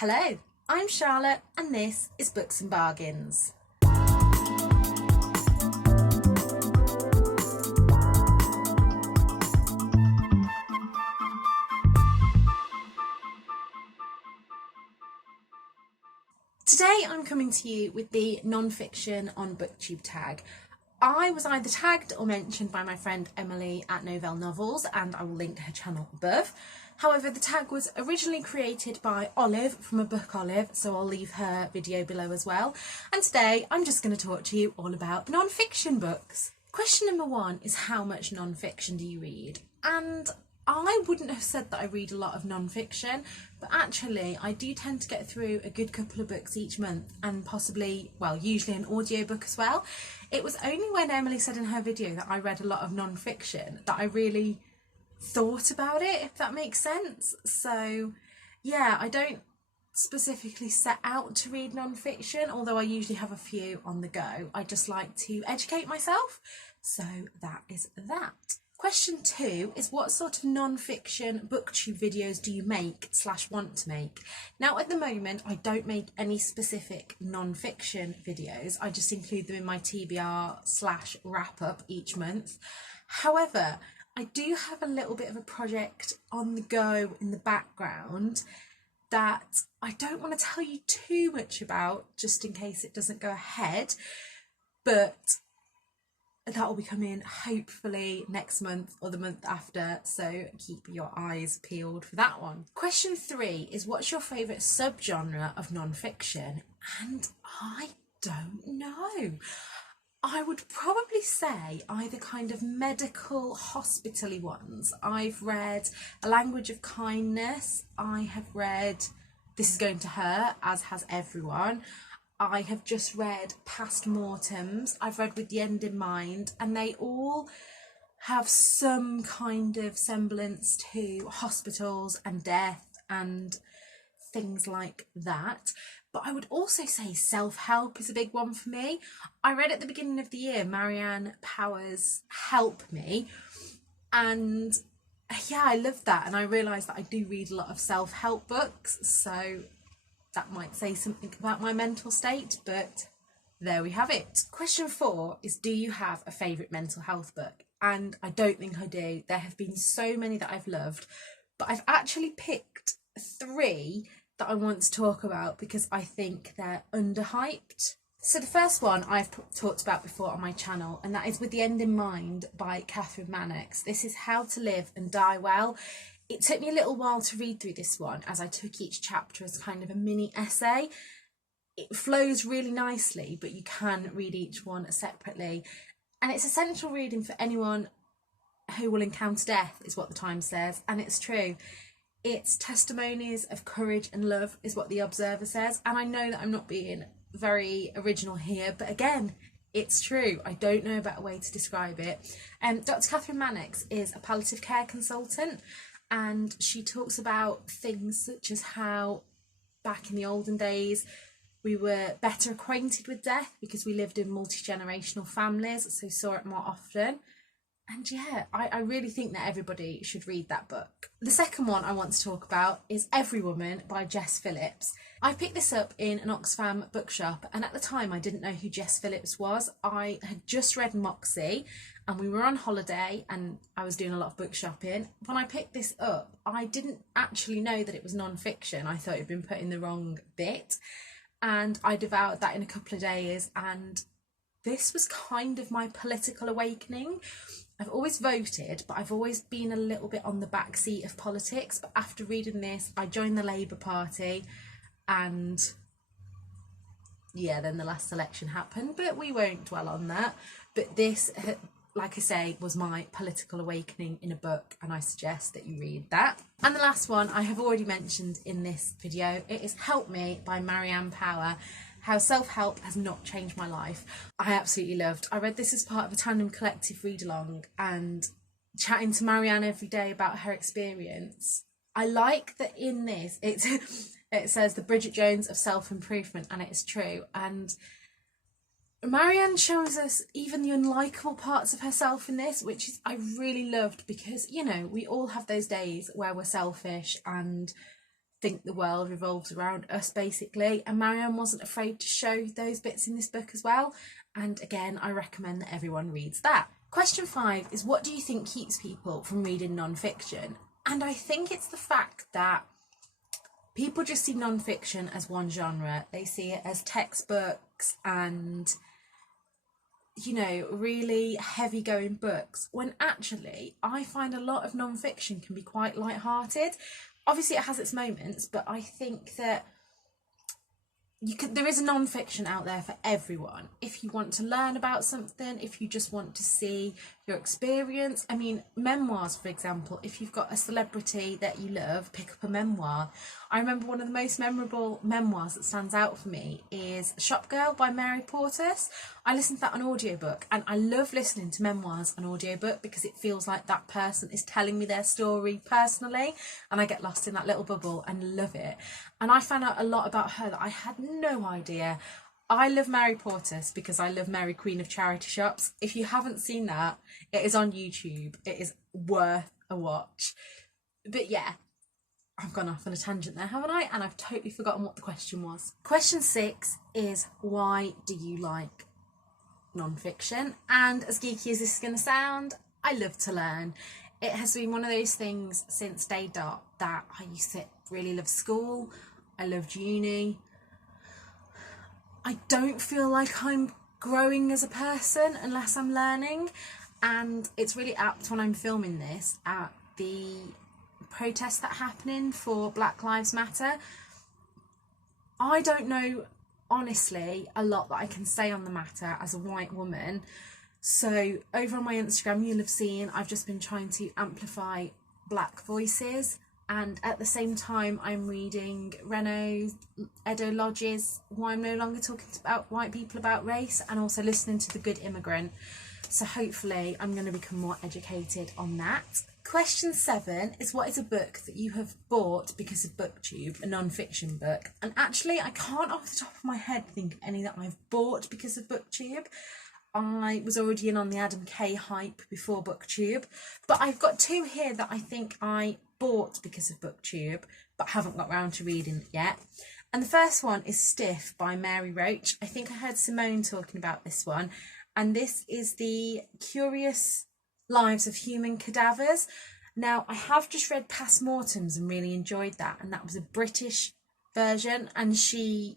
Hello, I'm Charlotte and this is Books and Bargains. Today I'm coming to you with the non-fiction on Booktube tag. I was either tagged or mentioned by my friend Emily at Novelle Novels, and I will link her channel above. However, the tag was originally created by Olive from A Book Olive, so I'll leave her video below as well. And today I'm just going to talk to you all about non-fiction books. Question number one is, how much non-fiction do you read? And I wouldn't have said that I read a lot of non-fiction, but actually I do tend to get through a good couple of books each month, and possibly, well, usually an audiobook as well. It was only when Emily said in her video that I read a lot of non-fiction that I really thought about it, if that makes sense. So yeah, I don't specifically set out to read non-fiction, although I usually have a few on the go. I just like to educate myself. So that is that. Question two is, what sort of non-fiction booktube videos do you make / want to make? Now at the moment I don't make any specific non-fiction videos, I just include them in my TBR / wrap up each month. However, I do have a little bit of a project on the go in the background that I don't want to tell you too much about, just in case it doesn't go ahead, but that will be coming hopefully next month or the month after, so keep your eyes peeled for that one. Question three is, what's your favourite subgenre of non-fiction? And I don't know. I would probably say either kind of medical, hospital-y ones. I've read A Language of Kindness, I have read This Is Going to Hurt, as has everyone. I have just read Past Mortems, I've read With the End in Mind, and they all have some kind of semblance to hospitals and death and things like that. But I would also say self-help is a big one for me. I read at the beginning of the year Marianne Power's Help Me, and yeah, I love that, and I realised that I do read a lot of self-help books, so that might say something about my mental state, but there we have it. Question four is, do you have a favourite mental health book? And I don't think I do. There have been so many that I've loved, but I've actually picked three that I want to talk about because I think they're underhyped. So the first one I've talked about before on my channel, and that is With the End in Mind by Catherine Mannix. This is How to Live and Die Well. It took me a little while to read through this one, as I took each chapter as kind of a mini essay. It flows really nicely, but you can read each one separately. And it's essential reading for anyone who will encounter death, is what the Times says, and it's true. It's testimonies of courage and love, is what the Observer says. And I know that I'm not being very original here, but again, it's true. I don't know a better way to describe it. Dr. Catherine Mannix is a palliative care consultant, and she talks about things such as how back in the olden days we were better acquainted with death because we lived in multi-generational families, so saw it more often. And yeah, I really think that everybody should read that book. The second one I want to talk about is Every Woman by Jess Phillips. I picked this up in an Oxfam bookshop, and at the time I didn't know who Jess Phillips was. I had just read Moxie and we were on holiday and I was doing a lot of book shopping. When I picked this up, I didn't actually know that it was non-fiction. I thought it had been put in the wrong bit, and I devoured that in a couple of days, and this was kind of my political awakening. I've always voted, but I've always been a little bit on the back seat of politics. But after reading this, I joined the Labour Party, and yeah, then the last election happened, but we won't dwell on that. But this, like I say, was my political awakening in a book, and I suggest that you read that. And the last one I have already mentioned in this video. It is Help Me by Marianne Power. How self-help has not changed my life. I absolutely loved. I read this as part of a Tandem Collective read-along, and chatting to Marianne every day about her experience. I like that in this, it says the Bridget Jones of self-improvement, and it is true. And Marianne shows us even the unlikable parts of herself in this, which is I really loved, because, you know, we all have those days where we're selfish and think the world revolves around us, basically. And Marianne wasn't afraid to show those bits in this book as well. And again, I recommend that everyone reads that. Question 5 is, what do you think keeps people from reading non-fiction? And I think it's the fact that people just see non-fiction as one genre. They see it as textbooks and, you know, really heavy going books, when actually I find a lot of non-fiction can be quite light-hearted. Obviously it has its moments, but I think that there is a non-fiction out there for everyone. If you want to learn about something, if you just want to see your experience. I mean, memoirs, for example, if you've got a celebrity that you love, pick up a memoir. I remember one of the most memorable memoirs that stands out for me is Shop Girl by Mary Portas. I listened to that on audiobook, and I love listening to memoirs on audiobook because it feels like that person is telling me their story personally, and I get lost in that little bubble and love it. And I found out a lot about her that I had no idea. I love Mary Portas because I love Mary, Queen of Charity Shops. If you haven't seen that, it is on YouTube. It is worth a watch. But yeah, I've gone off on a tangent there, haven't I? And I've totally forgotten what the question was. Question 6 is, why do you like non-fiction? And as geeky as this is going to sound, I love to learn. It has been one of those things since day dot that I used to really love school. I loved uni. I don't feel like I'm growing as a person unless I'm learning, and it's really apt when I'm filming this at the protests that are happening for Black Lives Matter. I don't know, honestly, a lot that I can say on the matter as a white woman. So over on my Instagram, you'll have seen I've just been trying to amplify black voices, and at the same time I'm reading Edo Lodge's Why I'm No Longer Talking About White People About Race, and also listening to The Good Immigrant. So hopefully I'm going to become more educated on that. Question 7 is, what is a book that you have bought because of Booktube, a non-fiction book? And actually I can't off the top of my head think of any that I've bought because of Booktube. I was already in on the Adam Kay hype before Booktube, but I've got 2 here that I think I bought because of Booktube but haven't got round to reading it yet. And the first one is Stiff by Mary Roach. I think I heard Simone talking about this one, and this is the Curious Lives of Human Cadavers. Now, I have just read Past Mortems and really enjoyed that, and that was a British version, and she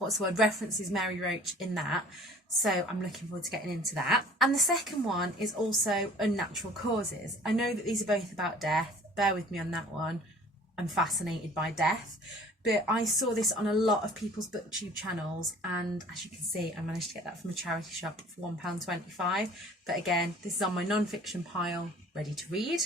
references Mary Roach in that, so I'm looking forward to getting into that. And the second one is also Unnatural Causes. I know that these are both about death, bear with me on that one. I'm fascinated by death, but I saw this on a lot of people's Booktube channels, and as you can see, I managed to get that from a charity shop for £1.25. But again, this is on my non-fiction pile, ready to read.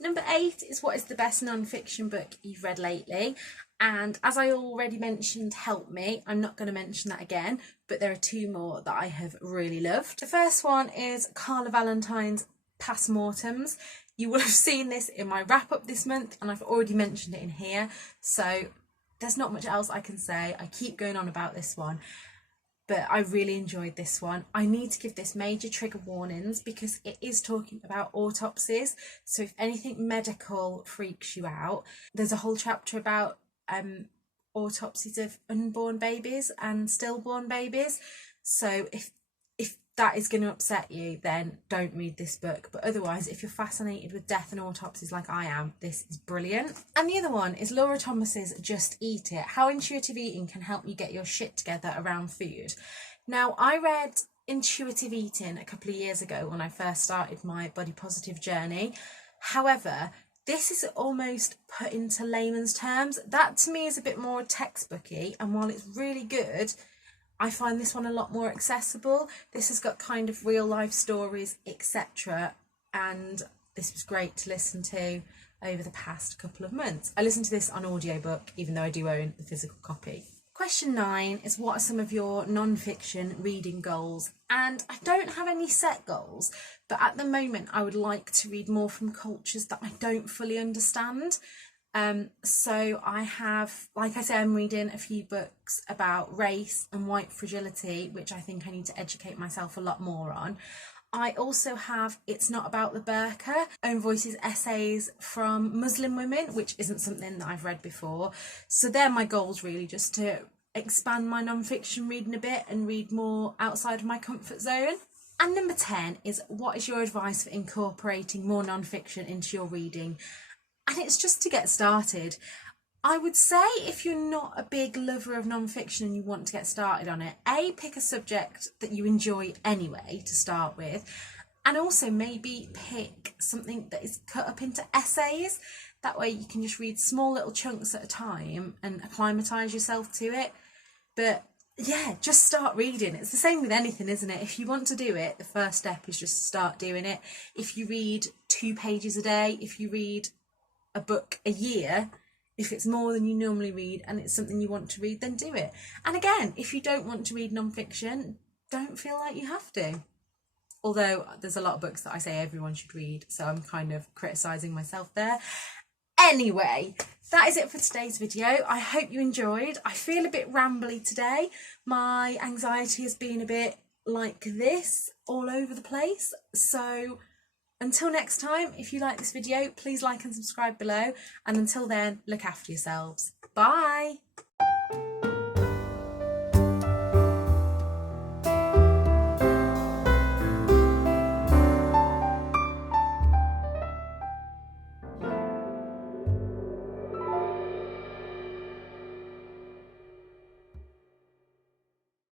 Number 8 is, what is the best non-fiction book you've read lately? And as I already mentioned, Help Me. I'm not going to mention that again, but there are 2 more that I have really loved. The first one is Carla Valentine's Past Mortems. You will have seen this in my wrap up this month, and I've already mentioned it in here, so there's not much else I can say. I keep going on about this one, but I really enjoyed this one. I need to give this major trigger warnings because it is talking about autopsies, so if anything medical freaks you out, there's a whole chapter about autopsies of unborn babies and stillborn babies. So if that is going to upset you, then don't read this book. But otherwise, if you're fascinated with death and autopsies like I am, this is brilliant. And the other one is Laura Thomas's Just Eat It, How Intuitive Eating Can Help You Get Your Shit Together Around Food. Now, I read Intuitive Eating a couple of years ago when I first started my body positive journey. However, this is almost put into layman's terms. That to me is a bit more textbooky, and while it's really good, I find this one a lot more accessible. This has got kind of real life stories, etc. And this was great to listen to over the past couple of months. I listened to this on audiobook, even though I do own the physical copy. Question 9 is, what are some of your non-fiction reading goals? And I don't have any set goals, but at the moment I would like to read more from cultures that I don't fully understand. So I have, like I said, I'm reading a few books about race and white fragility, which I think I need to educate myself a lot more on. I also have It's Not About the Burqa, Own Voices essays from Muslim women, which isn't something that I've read before. So they're my goals really, just to expand my non-fiction reading a bit and read more outside of my comfort zone. And number 10 is, what is your advice for incorporating more non-fiction into your reading? And it's just to get started. I would say if you're not a big lover of non-fiction and you want to get started on it, pick a subject that you enjoy anyway to start with, and also maybe pick something that is cut up into essays. That way you can just read small little chunks at a time and acclimatise yourself to it. But yeah, just start reading. It's the same with anything, isn't it? If you want to do it, the first step is just start doing it. If you read 2 pages a day, if you read a book a year, if it's more than you normally read and it's something you want to read, then do it. And again, if you don't want to read non-fiction, don't feel like you have to. Although there's a lot of books that I say everyone should read, so I'm kind of criticising myself there. Anyway, that is it for today's video. I hope you enjoyed. I feel a bit rambly today. My anxiety has been a bit like this, all over the place. So until next time, if you like this video, please like and subscribe below. And until then, look after yourselves. Bye.